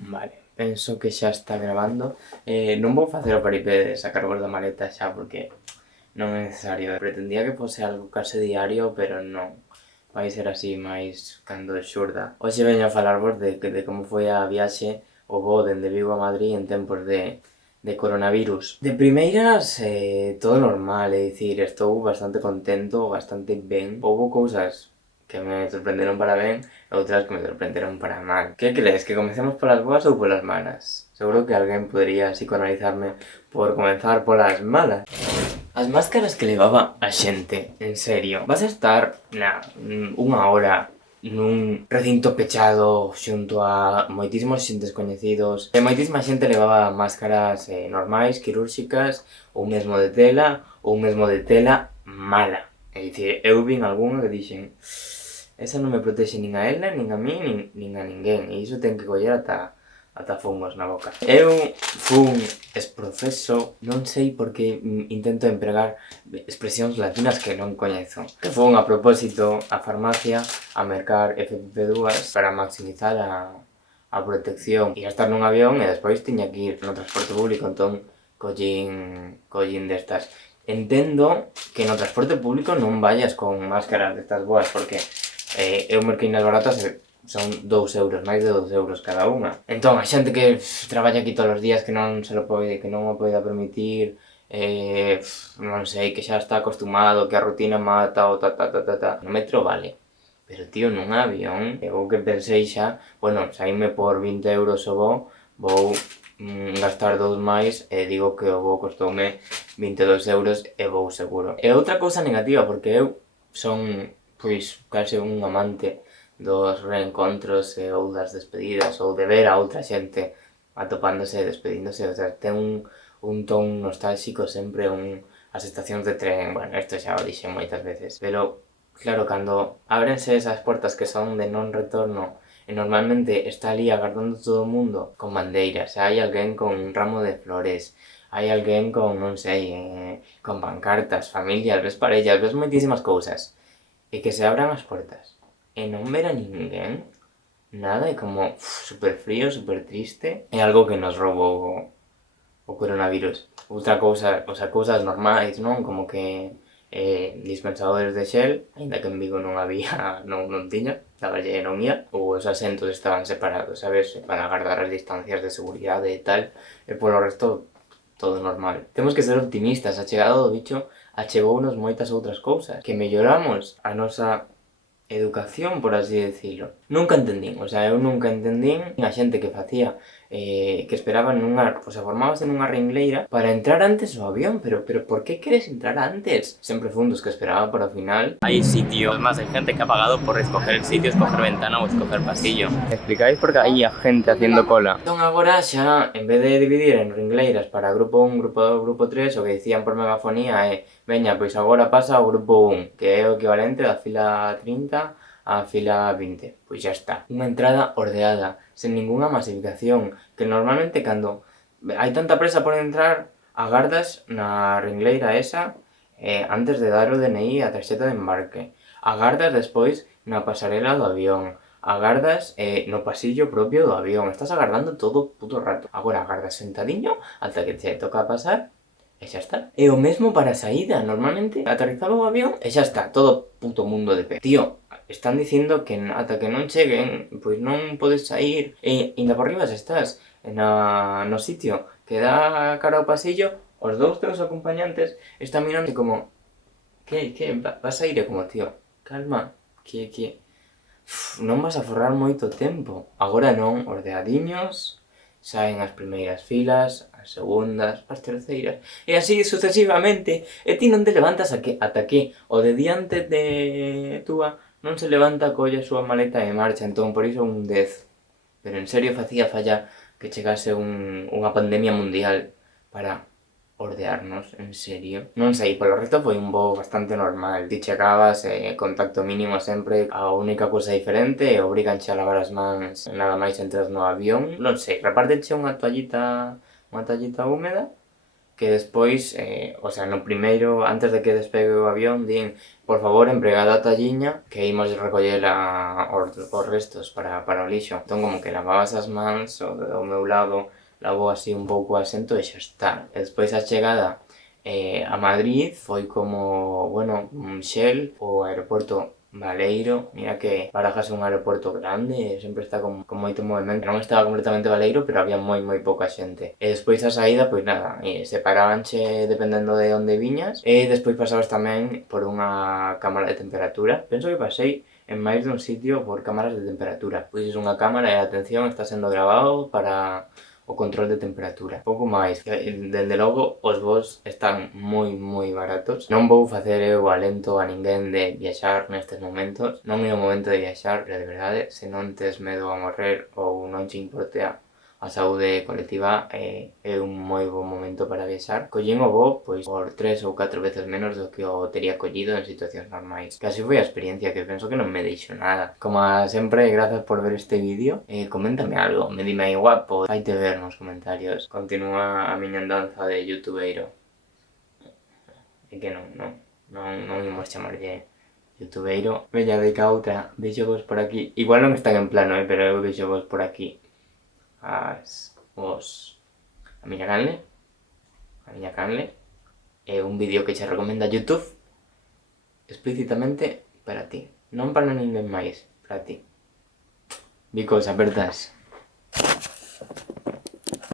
Vale, penso que xa está grabando. Non vou facer o paripé de sacarvos da maleta xa porque non é necesario. Pretendía que fose algo case diario, pero non. Vai ser así máis cando xurda. Hoxe veño a falarvos de como foi a viaxe o voo dende Vigo a Madrid en tempos de coronavirus. De primeiras, todo normal, é dicir, estou bastante contento, bastante ben. Houbo cousas que me sorprenderon para ben e outras que me sorprenderon para mal. Que crees? Que comecemos polas boas ou polas malas? Seguro que alguén podría psicoanalizarme por comenzar polas malas. As máscaras que levaba a xente, en serio. Vas a estar unha hora nun recinto pechado xunto a moitísimos xentes coñecidos. E moitísima xente levaba máscaras normais, quirúrxicas, ou mesmo de tela, ou mesmo de tela mala. É dicir, eu vin algunha que dixen esa non me protexe nin a ela, nin a mí, nin a ninguén. E iso ten que coller ata fungos na boca. Eu fun esprofeso, non sei por que intento empregar expresións latinas que non coñezo. Que fun a propósito á farmacia a mercar FFP2 para maximizar a protección. Ia estar nun avión e despois tiña que ir no transporte público, entón collín destas. Entendo que no transporte público non vayas con máscaras destas boas, porque eu merquei nas baratas e son 2 euros, máis de 2 euros cada unha. Entón, a xente que traballa aquí todos os días que non se lo pode, que non o poida permitir, non sei, que xa está acostumado, que a rutina mata o no metro vale. Pero tío, nun avión, eu que pensei xa, bueno, saíme por 20 euros o vou gastar 2 máis e digo que o voo costoume 22 euros e vou seguro. E outra cousa negativa, porque eu son, pois, case un amante dos reencontros ou das despedidas ou de ver a outra xente atopándose e despedíndose, o sea, ten un ton nostálxico sempre as estacións de tren, bueno, isto xa o dixen moitas veces, pero claro, cando ábrense esas portas que son de non retorno e normalmente está ali agardando todo o mundo con bandeiras, hai alguén con un ramo de flores, hai alguén con, non sei, con pancartas, familias, ves parellas, ves moitísimas cousas, e que se abran as portas e non ver a ninguén, nada, é como super frío, super triste, é algo que nos roubou o coronavirus. Outra cousa, o sea, cousas normais, non? Como que dispensadores de xel, aínda que en Vigo non había, non tiña, daballe e non ía, ou os asentos estaban separados, sabes? Para agardar as distancias de seguridade e tal, e polo resto todo normal. Temos que ser optimistas, a chegada do bicho achegounos moitas outras cousas, que melloramos a nosa educación, por así decirlo. Nunca entendín, o sea, eu nunca entendín a xente que facía, que esperaba nunha, o sea, formábase nunha ringleira para entrar antes ao avión, pero por que queres entrar antes? Sempre fun dos que esperaba para o final. Hai sitios, más hai gente que ha pagado por escoger el sitio, escoger ventana ou escoger pasillo. ¿Explicáis por que hai a gente haciendo cola? Entón agora xa, en vez de dividir en ringleiras para grupo 1, grupo 2, grupo 3, o que dicían por megafonía é veña, pois agora pasa ao grupo 1, que é o equivalente da fila 30 á fila 20. Pois xa está. Unha entrada ordeada, sen ningunha masificación, que normalmente cando hai tanta presa por entrar, agardas na ringleira esa antes de dar o DNI a tarxeta de embarque. Agardas despois na pasarela do avión. Agardas no pasillo propio do avión. Estás agardando todo o puto rato. Agora agardas sentadiño ata que te toca pasar e xa está. E o mesmo para a saída, normalmente aterrizaba o avión e xa está, todo o puto mundo de pé. Tío, están dicindo que ata que non cheguen, pois non podes sair, e ainda por riba se estás no sitio que dá cara ao pasillo, os dous teus acompañantes están mirando como que, vas a ir? E como, tío, calma, que non vas a forrar moito tempo. Agora non, ordeadiños, saen as primeiras filas, as segundas, as terceiras, e así sucesivamente, e ti non te levantas ata que o de diante de túa non se levanta, colle a súa maleta e marcha, entón por iso un 10. Pero en serio facía falla que chegase unha pandemia mundial para ordearnos, en serio. Non sei, polo resto foi un voo bastante normal. Ti chegabas, contacto mínimo sempre, a única cousa diferente é obriganche a lavar as mans nada máis entras no avión. Non sei, repártenche unha toallita húmeda que despois, o sea, no primeiro, antes de que despegue o avión, din, por favor, empregada a talliña, que imos recoller os restos para o lixo. Entón, como que lavabas as mans, o meu lado lavou así un pouco o asento e xa está. E despois a chegada a Madrid foi como, bueno, un xel, o aeroporto baleiro, mira que Barajas é un aeroporto grande e sempre está con moito movimento. Non estaba completamente baleiro, pero había moi pouca xente. E despois a saída, pois nada, separabanche dependendo de onde viñas, e despois pasabas tamén por unha cámara de temperatura. Penso que pasei en máis dun sitio por cámaras de temperatura. Pois unha cámara e atención, está sendo grabado para o control de temperatura. Pouco máis, dende logo os voos están moi baratos. Non vou facer eu alento a ninguén de viaxar nestes momentos. Non é o momento de viaxar, pero de verdade, se non tes medo a morrer ou non che importa a saúde colectiva, é un moi bo momento para viaxar. Collín o voo, pois, por 3 ou 4 veces menos do que o tería collido en situacións normais. Que así foi a experiencia, que penso que non me deixo nada. Como sempre, grazas por ver este vídeo. Coméntame algo, me dime aí guapo, faite ver nos comentarios. Continúa a miña andanza de youtubeiro. É que non imos chamarlle youtubeiro. Veña, deica outra, deixo vos por aquí. Igual non están en plano, pero eu deixo vos por aquí. A miña canle, é un vídeo que che recomenda YouTube explícitamente para ti, non para ninguén máis, para ti. Bicos, apertas.